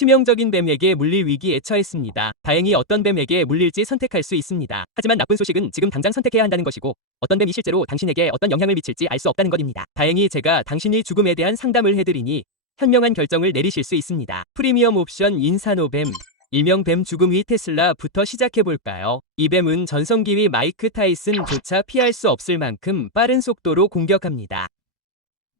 치명적인 뱀에게 물릴 위기에 처했습니다. 다행히 어떤 뱀에게 물릴지 선택할 수 있습니다. 하지만 나쁜 소식은 지금 당장 선택해야 한다는 것이고 어떤 뱀이 실제로 당신에게 어떤 영향을 미칠지 알 수 없다는 것입니다. 다행히 제가 당신의 죽음에 대한 상담을 해드리니 현명한 결정을 내리실 수 있습니다. 프리미엄 옵션 인사노뱀, 일명 뱀 죽음의 테슬라부터 시작해볼까요? 이 뱀은 전성기위 마이크 타이슨조차 피할 수 없을 만큼 빠른 속도로 공격합니다.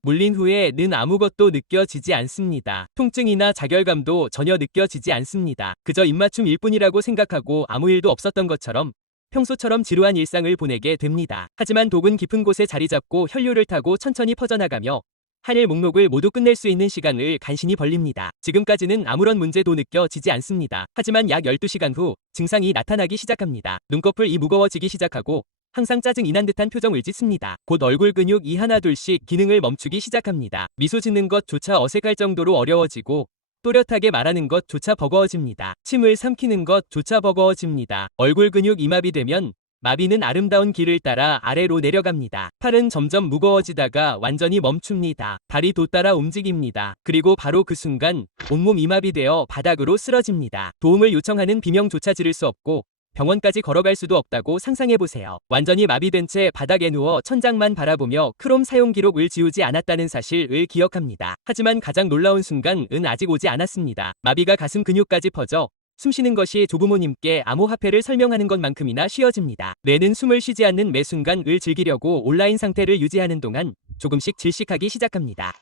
물린 후에는 아무것도 느껴지지 않습니다. 통증이나 자결감도 전혀 느껴지지 않습니다. 그저 입맞춤일 뿐이라고 생각하고 아무 일도 없었던 것처럼 평소처럼 지루한 일상을 보내게 됩니다. 하지만 독은 깊은 곳에 자리 잡고 혈류를 타고 천천히 퍼져나가며 한일 목록을 모두 끝낼 수 있는 시간을 간신히 벌립니다. 지금까지는 아무런 문제도 느껴지지 않습니다. 하지만 약 12시간 후 증상이 나타나기 시작합니다. 눈꺼풀이 무거워지기 시작하고 항상 짜증이 난 듯한 표정을 짓습니다. 곧 얼굴 근육이 하나둘씩 기능을 멈추기 시작합니다. 미소 짓는 것조차 어색할 정도로 어려워지고 또렷하게 말하는 것조차 버거워집니다. 침을 삼키는 것조차 버거워집니다. 얼굴 근육이 마비되면 마비는 아름다운 길을 따라 아래로 내려갑니다. 팔은 점점 무거워지다가 완전히 멈춥니다. 발이 돋따라 움직입니다. 그리고 바로 그 순간 온몸이 마비되어 바닥으로 쓰러집니다. 도움을 요청하는 비명조차 지를 수 없고 병원까지 걸어갈 수도 없다고 상상해보세요. 완전히 마비된 채 바닥에 누워 천장만 바라보며 크롬 사용 기록을 지우지 않았다는 사실을 기억합니다. 하지만 가장 놀라운 순간은 아직 오지 않았습니다. 마비가 가슴 근육까지 퍼져 숨쉬는 것이 조부모님께 암호화폐를 설명하는 것만큼이나 쉬워집니다. 뇌는 숨을 쉬지 않는 매 순간을 즐기려고 온라인 상태를 유지하는 동안 조금씩 질식하기 시작합니다.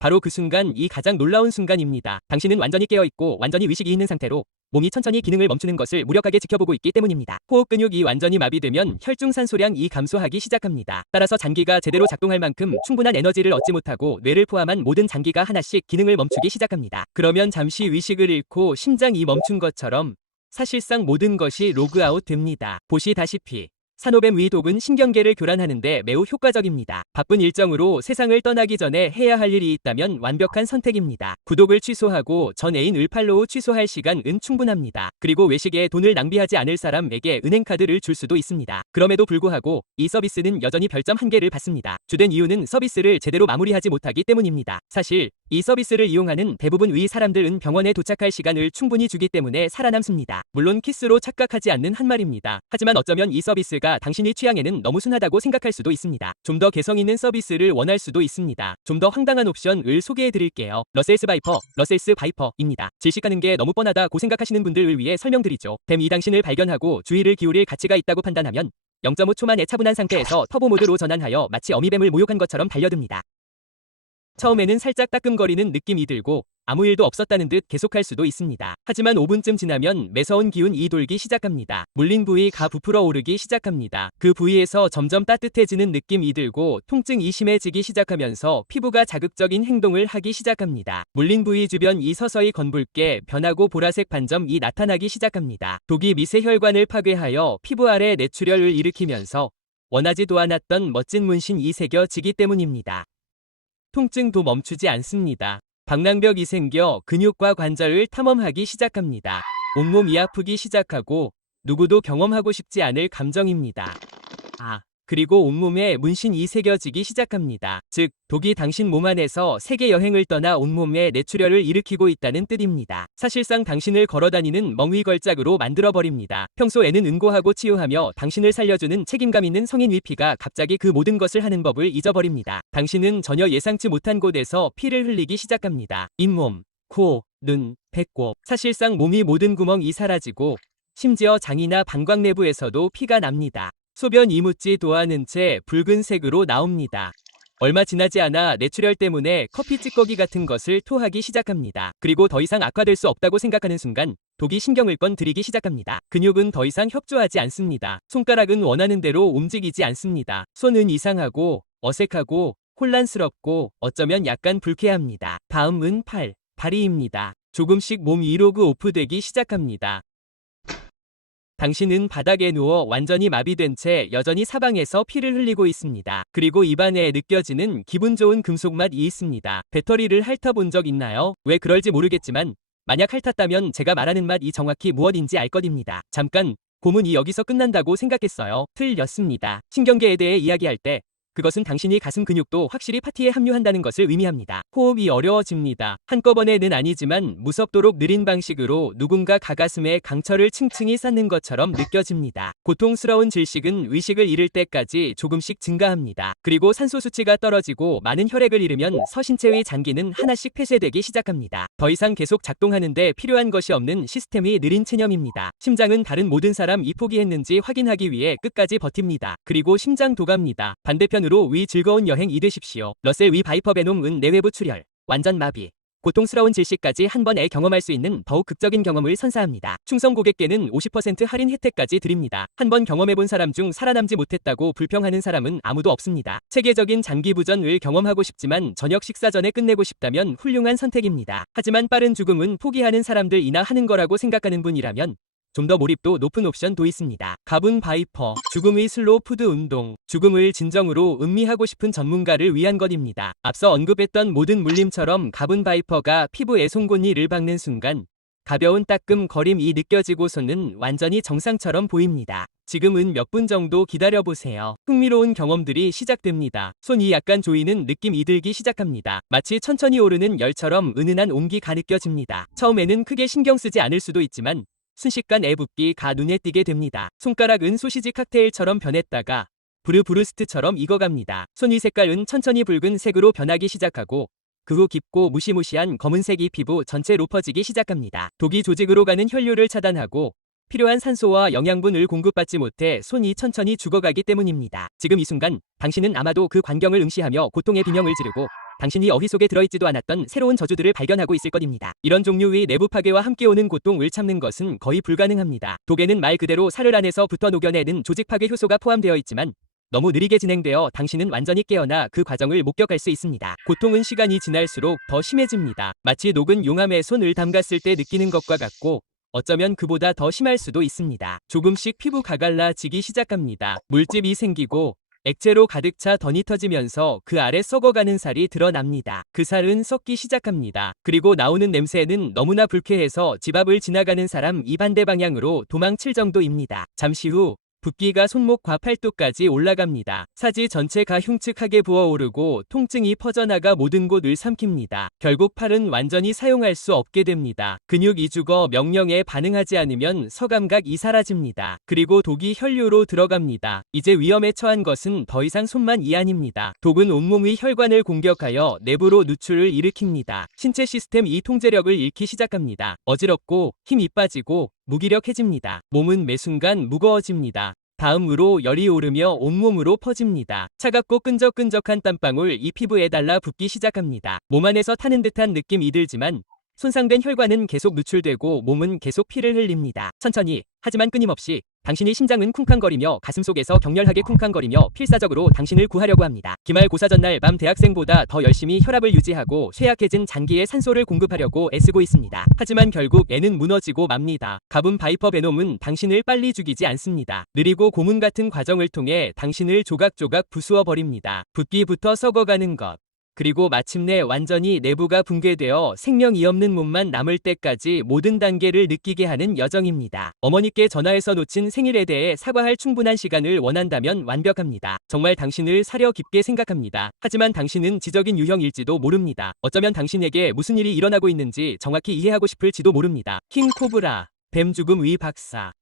바로 그 순간이 가장 놀라운 순간입니다. 당신은 완전히 깨어있고 완전히 의식이 있는 상태로 몸이 천천히 기능을 멈추는 것을 무력하게 지켜보고 있기 때문입니다. 호흡 근육이 완전히 마비되면 혈중 산소량이 감소하기 시작합니다. 따라서 장기가 제대로 작동할 만큼 충분한 에너지를 얻지 못하고 뇌를 포함한 모든 장기가 하나씩 기능을 멈추기 시작합니다. 그러면 잠시 의식을 잃고 심장이 멈춘 것처럼 사실상 모든 것이 로그아웃 됩니다. 보시다시피 산호뱀 위독은 신경계를 교란하는데 매우 효과적입니다. 바쁜 일정으로 세상을 떠나기 전에 해야 할 일이 있다면 완벽한 선택입니다. 구독을 취소하고 전 애인을 팔로우 취소할 시간은 충분합니다. 그리고 외식에 돈을 낭비하지 않을 사람에게 은행카드를 줄 수도 있습니다. 그럼에도 불구하고 이 서비스는 여전히 별점 1개를 받습니다. 주된 이유는 서비스를 제대로 마무리하지 못하기 때문입니다. 사실 이 서비스를 이용하는 대부분의 사람들은 병원에 도착할 시간을 충분히 주기 때문에 살아남습니다. 물론 키스로 착각하지 않는 한 말입니다. 하지만 어쩌면 이 서비스가 당신의 취향에는 너무 순하다고 생각할 수도 있습니다. 좀 더 개성 있는 서비스를 원할 수도 있습니다. 좀 더 황당한 옵션을 소개해드릴게요. 러셀스 바이퍼입니다. 질식하는 게 너무 뻔하다고 생각하시는 분들을 위해 설명드리죠. 뱀이 당신을 발견하고 주의를 기울일 가치가 있다고 판단하면 0.5초 만에 차분한 상태에서 터보 모드로 전환하여 마치 어미뱀을 모욕한 것처럼 달려듭니다. 처음에는 살짝 따끔거리는 느낌이 들고 아무 일도 없었다는 듯 계속할 수도 있습니다. 하지만 5분쯤 지나면 매서운 기운이 돌기 시작합니다. 물린 부위가 부풀어 오르기 시작합니다. 그 부위에서 점점 따뜻해지는 느낌이 들고 통증이 심해지기 시작하면서 피부가 자극적인 행동을 하기 시작합니다. 물린 부위 주변이 서서히 건붉게 변하고 보라색 반점이 나타나기 시작합니다. 독이 미세혈관을 파괴하여 피부 아래 뇌출혈을 일으키면서 원하지도 않았던 멋진 문신이 새겨지기 때문입니다. 통증도 멈추지 않습니다. 방랑벽이 생겨 근육과 관절을 탐험하기 시작합니다. 온몸이 아프기 시작하고 누구도 경험하고 싶지 않을 감정입니다. 그리고 온몸에 문신이 새겨지기 시작합니다. 즉, 독이 당신 몸 안에서 세계 여행을 떠나 온몸에 뇌출혈을 일으키고 있다는 뜻입니다. 사실상 당신을 걸어다니는 멍위 걸작으로 만들어버립니다. 평소에는 은고하고 치유하며 당신을 살려주는 책임감 있는 성인 위피가 갑자기 그 모든 것을 하는 법을 잊어버립니다. 당신은 전혀 예상치 못한 곳에서 피를 흘리기 시작합니다. 잇몸, 코, 눈, 배꼽, 사실상 몸이 모든 구멍이 사라지고 심지어 장이나 방광 내부에서도 피가 납니다. 소변이 묻지도 않은 채 붉은색으로 나옵니다. 얼마 지나지 않아 뇌출혈 때문에 커피 찌꺼기 같은 것을 토하기 시작합니다. 그리고 더 이상 악화될 수 없다고 생각하는 순간 독이 신경을 건드리기 시작합니다. 근육은 더 이상 협조하지 않습니다. 손가락은 원하는 대로 움직이지 않습니다. 손은 이상하고 어색하고 혼란스럽고 어쩌면 약간 불쾌합니다. 다음은 다리입니다. 조금씩 몸 위로 오프되기 시작합니다. 당신은 바닥에 누워 완전히 마비된 채 여전히 사방에서 피를 흘리고 있습니다. 그리고 입안에 느껴지는 기분 좋은 금속 맛이 있습니다. 배터리를 핥아본 적 있나요? 왜 그럴지 모르겠지만 만약 핥았다면 제가 말하는 맛이 정확히 무엇인지 알 것입니다. 잠깐, 고문이 여기서 끝난다고 생각했어요. 틀렸습니다. 신경계에 대해 이야기할 때 그것은 당신이 가슴 근육도 확실히 파티에 합류한다는 것을 의미합니다. 호흡이 어려워집니다. 한꺼번에는 아니지만 무섭도록 느린 방식으로 누군가 가가슴에 강철을 층층이 쌓는 것처럼 느껴집니다. 고통스러운 질식은 의식을 잃을 때까지 조금씩 증가합니다. 그리고 산소 수치가 떨어지고 많은 혈액을 잃으면 서신체의 장기는 하나씩 폐쇄되기 시작합니다. 더 이상 계속 작동하는데 필요한 것이 없는 시스템이 느린 체념입니다. 심장은 다른 모든 사람 이 포기했는지 확인하기 위해 끝까지 버팁니다. 그리고 심장 도갑니다. 반대편으로 위 즐거운 여행 이 되십시오. 러셀 위 바이퍼 베놈은 내외부 출혈, 완전 마비, 고통스러운 질식까지 한 번에 경험할 수 있는 더욱 극적인 경험을 선사합니다. 충성 고객께는 50% 할인 혜택까지 드립니다. 한 번 경험해본 사람 중 살아남지 못했다고 불평하는 사람은 아무도 없습니다. 체계적인 장기부전을 경험하고 싶지만 저녁 식사 전에 끝내고 싶다면 훌륭한 선택입니다. 하지만 빠른 죽음은 포기하는 사람들이나 하는 거라고 생각하는 분이라면 좀 더 몰입도 높은 옵션도 있습니다. 가분 바이퍼, 죽음의 슬로우 푸드 운동, 죽음을 진정으로 음미하고 싶은 전문가를 위한 것입니다. 앞서 언급했던 모든 물림처럼 가분 바이퍼가 피부에 송곳니를 박는 순간 가벼운 따끔거림이 느껴지고서는 완전히 정상처럼 보입니다. 지금은 몇 분 정도 기다려보세요. 흥미로운 경험들이 시작됩니다. 손이 약간 조이는 느낌이 들기 시작합니다. 마치 천천히 오르는 열처럼 은은한 온기가 느껴집니다. 처음에는 크게 신경 쓰지 않을 수도 있지만 순식간 애붓기가 눈에 띄게 됩니다. 손가락은 소시지 칵테일처럼 변했다가 브르브르스트처럼 익어갑니다. 손위 색깔은 천천히 붉은색으로 변하기 시작하고 그 후 깊고 무시무시한 검은색이 피부 전체로 퍼지기 시작합니다. 독이 조직으로 가는 혈류를 차단하고 필요한 산소와 영양분을 공급받지 못해 손이 천천히 죽어가기 때문입니다. 지금 이 순간 당신은 아마도 그 광경을 응시하며 고통의 비명을 지르고 당신이 어휘 속에 들어있지도 않았던 새로운 저주들을 발견하고 있을 것입니다. 이런 종류의 내부 파괴와 함께 오는 고통을 참는 것은 거의 불가능합니다. 독에는 말 그대로 살을 안에서 부터 녹여내는 조직 파괴 효소가 포함되어 있지만 너무 느리게 진행되어 당신은 완전히 깨어나 그 과정을 목격할 수 있습니다. 고통은 시간이 지날수록 더 심해집니다. 마치 녹은 용암에 손을 담갔을 때 느끼는 것과 같고 어쩌면 그보다 더 심할 수도 있습니다. 조금씩 피부가 갈라지기 시작합니다. 물집이 생기고 액체로 가득 차 던이 터지면서 그 아래 썩어가는 살이 드러납니다. 그 살은 썩기 시작합니다. 그리고 나오는 냄새는 너무나 불쾌해서 집 앞을 지나가는 사람 이 반대 방향으로 도망칠 정도입니다. 잠시 후 붓기가 손목과 팔뚝까지 올라갑니다. 사지 전체가 흉측하게 부어오르고 통증이 퍼져나가 모든 곳을 삼킵니다. 결국 팔은 완전히 사용할 수 없게 됩니다. 근육이 죽어 명령에 반응하지 않으면 서감각이 사라집니다. 그리고 독이 혈류로 들어갑니다. 이제 위험에 처한 것은 더 이상 손만이 아닙니다. 독은 온몸의 혈관을 공격하여 내부로 누출을 일으킵니다. 신체 시스템 이 통제력을 잃기 시작합니다. 어지럽고 힘이 빠지고 무기력해집니다. 몸은 매 순간 무거워집니다. 다음으로 열이 오르며 온몸으로 퍼집니다. 차갑고 끈적끈적한 땀방울 이 피부에 달라 붓기 시작합니다. 몸 안에서 타는 듯한 느낌이 들지만 손상된 혈관은 계속 누출되고 몸은 계속 피를 흘립니다. 천천히 하지만 끊임없이 당신의 심장은 쿵쾅거리며 가슴속에서 격렬하게 쿵쾅거리며 필사적으로 당신을 구하려고 합니다. 기말고사 전날 밤 대학생보다 더 열심히 혈압을 유지하고 쇠약해진 장기에 산소를 공급하려고 애쓰고 있습니다. 하지만 결국 애는 무너지고 맙니다. 가분 바이퍼 베놈은 당신을 빨리 죽이지 않습니다. 느리고 고문 같은 과정을 통해 당신을 조각조각 부수어 버립니다. 붓기부터 썩어가는 것. 그리고 마침내 완전히 내부가 붕괴되어 생명이 없는 몸만 남을 때까지 모든 단계를 느끼게 하는 여정입니다. 어머니께 전화해서 놓친 생일에 대해 사과할 충분한 시간을 원한다면 완벽합니다. 정말 당신을 사려 깊게 생각합니다. 하지만 당신은 지적인 유형일지도 모릅니다. 어쩌면 당신에게 무슨 일이 일어나고 있는지 정확히 이해하고 싶을지도 모릅니다. 킹 코브라, 뱀 죽음 위 박사.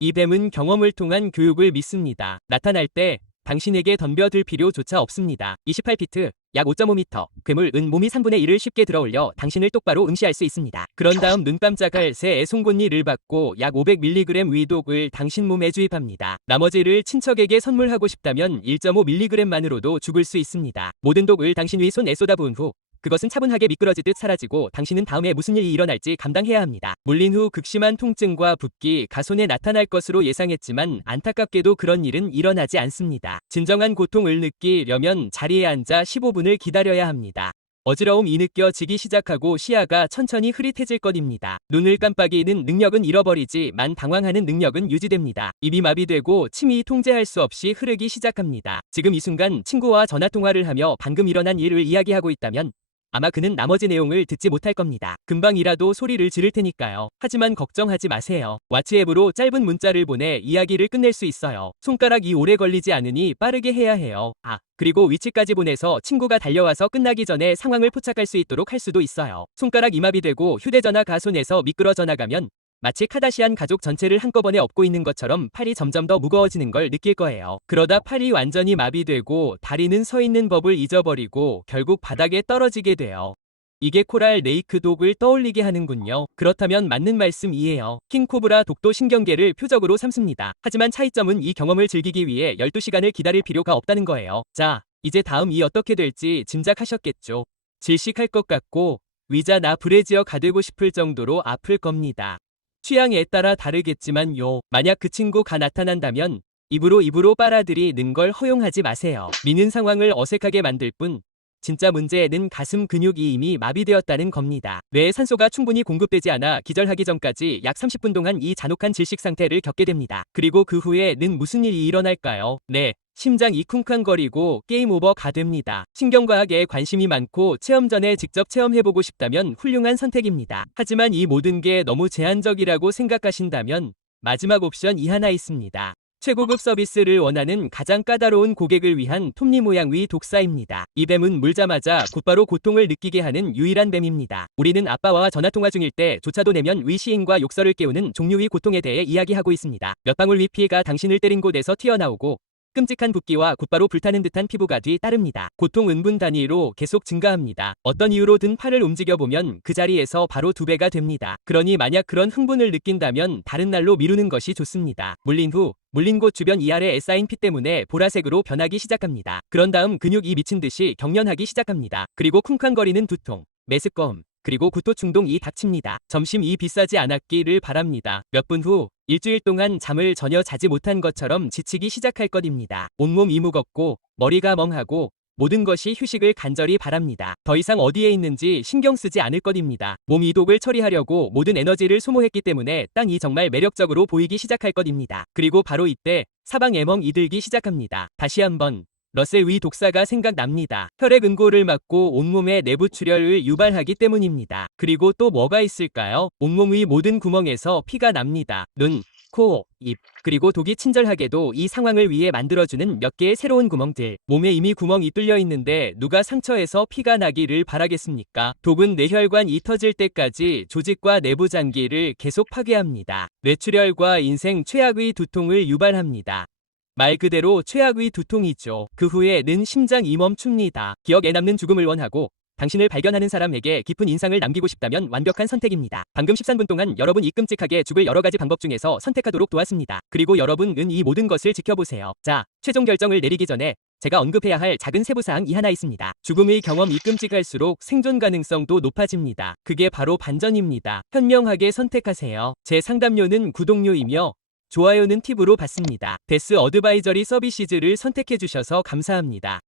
이 뱀은 경험을 통한 교육을 믿습니다. 나타날 때 당신에게 덤벼들 필요조차 없습니다. 28피트, 약 5.5m, 괴물은 몸이 3분의 1을 쉽게 들어올려 당신을 똑바로 응시할 수 있습니다. 그런 다음 눈 깜짝할 새 애송곳니를 받고 약 500mg 위독을 당신 몸에 주입합니다. 나머지를 친척에게 선물하고 싶다면 1.5mg만으로도 죽을 수 있습니다. 모든 독을 당신 위 손에 쏟아부은 후 그것은 차분하게 미끄러지듯 사라지고 당신은 다음에 무슨 일이 일어날지 감당해야 합니다. 물린 후 극심한 통증과 붓기, 가손에 나타날 것으로 예상했지만 안타깝게도 그런 일은 일어나지 않습니다. 진정한 고통을 느끼려면 자리에 앉아 15분을 기다려야 합니다. 어지러움이 느껴지기 시작하고 시야가 천천히 흐릿해질 것입니다. 눈을 깜빡이는 능력은 잃어버리지만 당황하는 능력은 유지됩니다. 입이 마비되고 침이 통제할 수 없이 흐르기 시작합니다. 지금 이 순간 친구와 전화통화를 하며 방금 일어난 일을 이야기하고 있다면 아마 그는 나머지 내용을 듣지 못할 겁니다. 금방이라도 소리를 지를 테니까요. 하지만 걱정하지 마세요. 왓츠앱으로 짧은 문자를 보내 이야기를 끝낼 수 있어요. 손가락이 오래 걸리지 않으니 빠르게 해야 해요. 그리고 위치까지 보내서 친구가 달려와서 끝나기 전에 상황을 포착할 수 있도록 할 수도 있어요. 손가락 이마비 되고 휴대전화가 손에서 미끄러져 나가면 마치 카다시안 가족 전체를 한꺼번에 업고 있는 것처럼 팔이 점점 더 무거워지는 걸 느낄 거예요. 그러다 팔이 완전히 마비되고 다리는 서 있는 법을 잊어버리고 결국 바닥에 떨어지게 돼요. 이게 코랄 레이크 독을 떠올리게 하는군요. 그렇다면 맞는 말씀이에요. 킹코브라 독도 신경계를 표적으로 삼습니다. 하지만 차이점은 이 경험을 즐기기 위해 12시간을 기다릴 필요가 없다는 거예요. 자, 이제 다음이 어떻게 될지 짐작하셨겠죠. 질식할 것 같고 위자나 브래지어가 되고 싶을 정도로 아플 겁니다. 취향에 따라 다르겠지만요. 만약 그 친구가 나타난다면 입으로 빨아들이는 걸 허용하지 마세요. 미는 상황을 어색하게 만들 뿐 진짜 문제는 가슴 근육이 이미 마비되었다는 겁니다. 뇌에 산소가 충분히 공급되지 않아 기절하기 전까지 약 30분 동안 이 잔혹한 질식 상태를 겪게 됩니다. 그리고 그 후에는 무슨 일이 일어날까요? 네. 심장이 쿵쾅거리고 게임 오버가 됩니다. 신경과학에 관심이 많고 체험 전에 직접 체험해보고 싶다면 훌륭한 선택입니다. 하지만 이 모든 게 너무 제한적이라고 생각하신다면 마지막 옵션이 하나 있습니다. 최고급 서비스를 원하는 가장 까다로운 고객을 위한 톱니 모양의 독사입니다. 이 뱀은 물자마자 곧바로 고통을 느끼게 하는 유일한 뱀입니다. 우리는 아빠와 전화통화 중일 때 조차도 내면 위 시인과 욕설을 깨우는 종류의 고통에 대해 이야기하고 있습니다. 몇 방울 위 피가 당신을 때린 곳에서 튀어나오고 끔찍한 붓기와 곧바로 불타는 듯한 피부가 뒤따릅니다. 고통 은분 단위로 계속 증가합니다. 어떤 이유로든 팔을 움직여보면 그 자리에서 바로 2배가 됩니다. 그러니 만약 그런 흥분을 느낀다면 다른 날로 미루는 것이 좋습니다. 물린 곳 주변 이알에 쌓인 피 때문에 보라색으로 변하기 시작합니다. 그런 다음 근육이 미친 듯이 경련하기 시작합니다. 그리고 쿵쾅거리는 두통, 메스꺼움, 그리고 구토 충동이 닥칩니다. 점심이 비싸지 않았기를 바랍니다. 몇 분 후 일주일 동안 잠을 전혀 자지 못한 것처럼 지치기 시작할 것입니다. 온몸이 무겁고 머리가 멍하고 모든 것이 휴식을 간절히 바랍니다. 더 이상 어디에 있는지 신경 쓰지 않을 것입니다. 몸 이독을 처리하려고 모든 에너지를 소모했기 때문에 땅이 정말 매력적으로 보이기 시작할 것입니다. 그리고 바로 이때 사방 애멍이 들기 시작합니다. 다시 한번 러셀 위 독사가 생각납니다. 혈액 응고를 막고 온몸의 내부 출혈을 유발하기 때문입니다. 그리고 또 뭐가 있을까요? 온몸의 모든 구멍에서 피가 납니다. 눈, 코, 입, 그리고 독이 친절하게도 이 상황을 위해 만들어주는 몇 개의 새로운 구멍들. 몸에 이미 구멍이 뚫려 있는데 누가 상처에서 피가 나기를 바라겠습니까? 독은 뇌혈관이 터질 때까지 조직과 내부 장기를 계속 파괴합니다. 뇌출혈과 인생 최악의 두통을 유발합니다. 말 그대로 최악의 두통이죠. 그 후에는 심장이 멈춥니다. 기억에 남는 죽음을 원하고 당신을 발견하는 사람에게 깊은 인상을 남기고 싶다면 완벽한 선택입니다. 방금 13분 동안 여러분이 끔찍하게 죽을 여러 가지 방법 중에서 선택하도록 도왔습니다. 그리고 여러분은 이 모든 것을 지켜보세요. 자, 최종 결정을 내리기 전에 제가 언급해야 할 작은 세부사항이 하나 있습니다. 죽음의 경험이 끔찍할수록 생존 가능성도 높아집니다. 그게 바로 반전입니다. 현명하게 선택하세요. 제 상담료는 구독료이며 좋아요는 팁으로 받습니다. 데스 어드바이저리 서비시즈를 선택해주셔서 감사합니다.